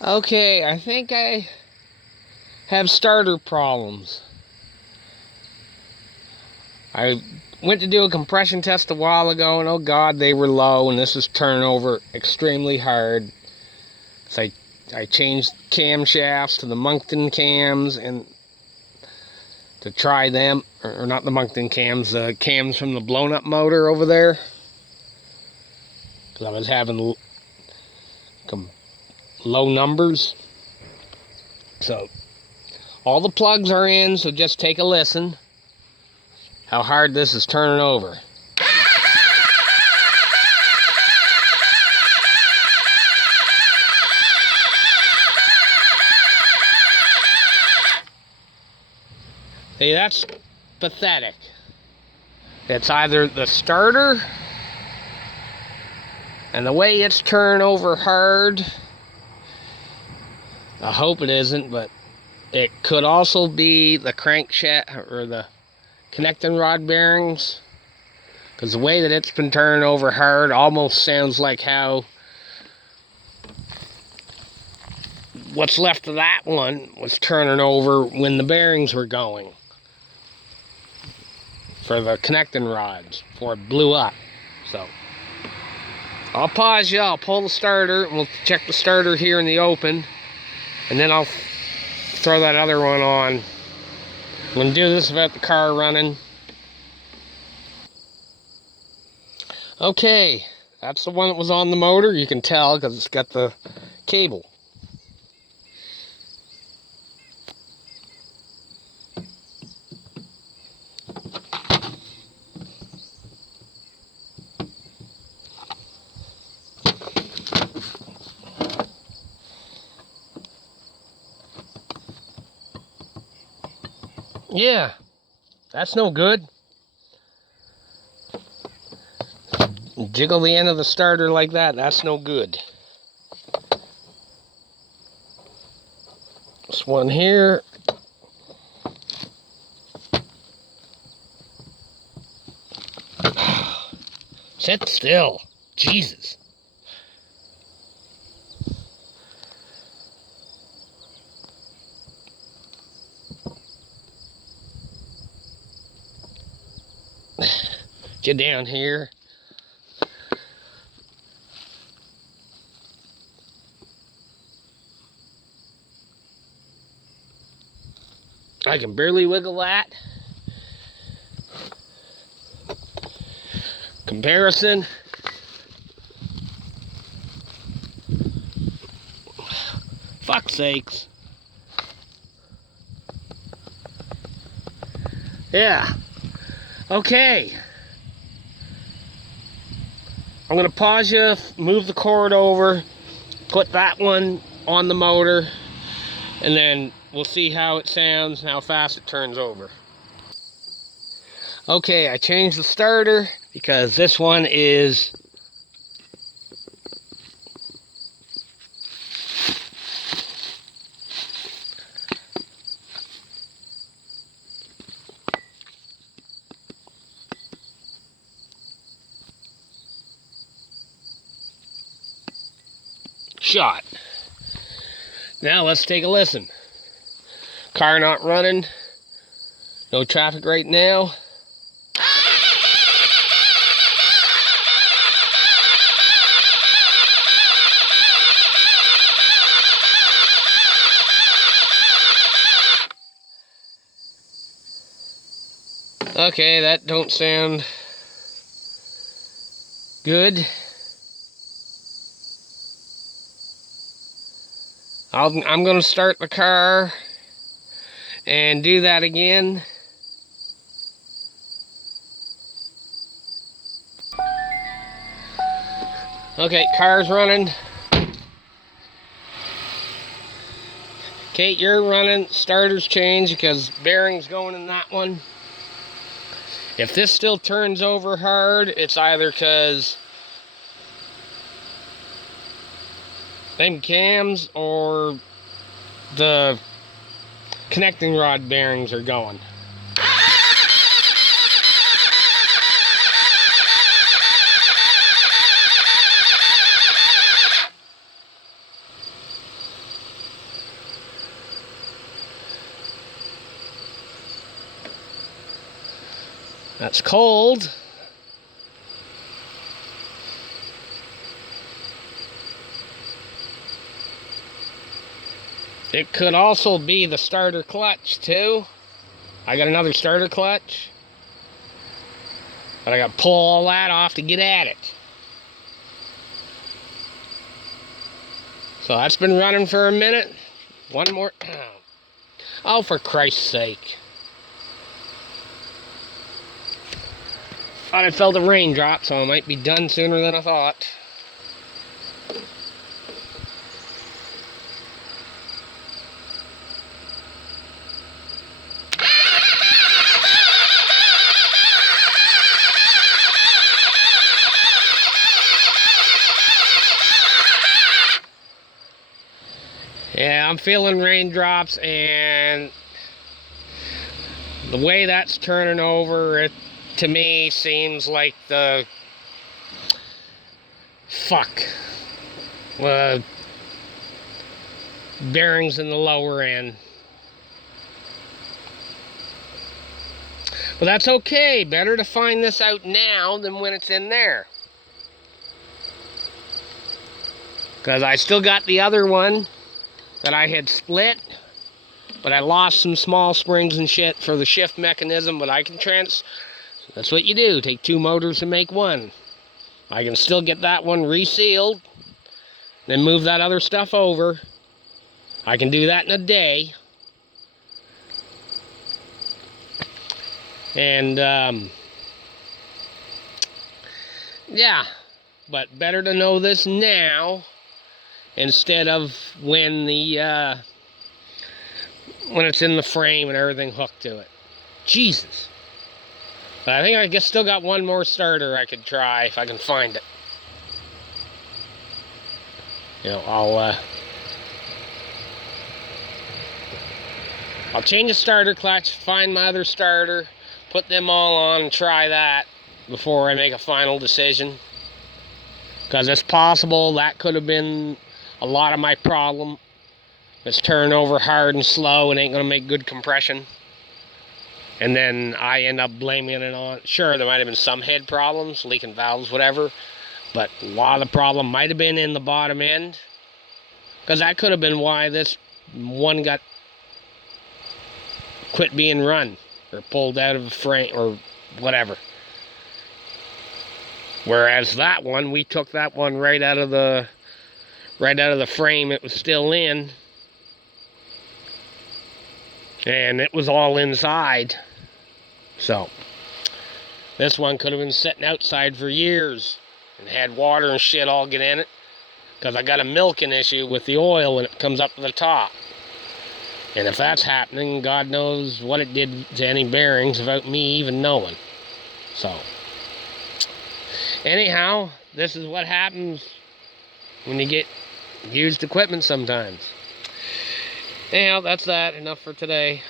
Okay, I think I have starter problems. I went to do a compression test a while ago, and oh god, they were low, and this is turning over extremely hard. So I changed camshafts to the Moncton cams and to try them, or not the Moncton cams, the cams from the blown up motor over there. Because I was having low numbers. So all the plugs are in, so just take a listen how hard this is turning over. Hey, that's pathetic. It's either the starter and the way it's turning over hard. I hope it isn't, but it could also be the crankshaft or the connecting rod bearings, because the way that it's been turning over hard almost sounds like how what's left of that one was turning over when the bearings were going for the connecting rods before it blew up. So I'll pause you, I'll pull the starter, and we'll check the starter here in the open, and then I'll throw that other one on. I'm going to do this without the car running. Okay, that's the one that was on the motor. You can tell because it's got the cable. Yeah, that's no good. Jiggle the end of the starter like that, that's no good. This one here. Sit still. Jesus. Get down here. I can barely wiggle that. Comparison. Fuck's sakes. Yeah. Okay. I'm going to pause you, move the cord over, put that one on the motor, and then we'll see how it sounds and how fast it turns over. Okay, I changed the starter because this one is shot. Now let's take a listen. Car not running. No traffic right now. Okay, that don't sound good. I'm gonna start the car and do that again. Okay, car's running. Kate, you're running. Starter's changed because bearings going in that one. If this still turns over hard, it's either because them cams or the connecting rod bearings are going. That's cold. It could also be the starter clutch too. I got another starter clutch, but I got to pull all that off to get at it. So that's been running for a minute. One more. Oh, for Christ's sake. Thought I felt a raindrop, so I might be done sooner than I thought. Yeah, I'm feeling raindrops, and the way that's turning over, it to me seems like the bearings in the lower end. But that's okay. Better to find this out now than when it's in there. Because I still got the other one that I had split, but I lost some small springs and shit for the shift mechanism, but I can that's what you do, take two motors to make one. I can still get that one resealed, then move that other stuff over. I can do that in a day. And yeah, but better to know this now instead of when it's in the frame and everything hooked to it. Jesus. But I think I still got one more starter I could try if I can find it. You know, I'll change the starter clutch, find my other starter, put them all on and try that before I make a final decision. Because it's possible that could have been a lot of my problem. It's turning over hard and slow and ain't going to make good compression. And then I end up blaming it on, sure, there might have been some head problems, leaking valves, whatever. But a lot of the problem might have been in the bottom end. Because that could have been why this one got quit being run. Or pulled out of the frame, or whatever. Whereas that one, we took that one right out of the frame it was still in. And it was all inside. So, this one could have been sitting outside for years and had water and shit all get in it. Because I got a milking issue with the oil when it comes up to the top. And if that's happening, God knows what it did to any bearings without me even knowing. So, anyhow, this is what happens when you get used equipment sometimes. Anyhow, that's that. Enough for today.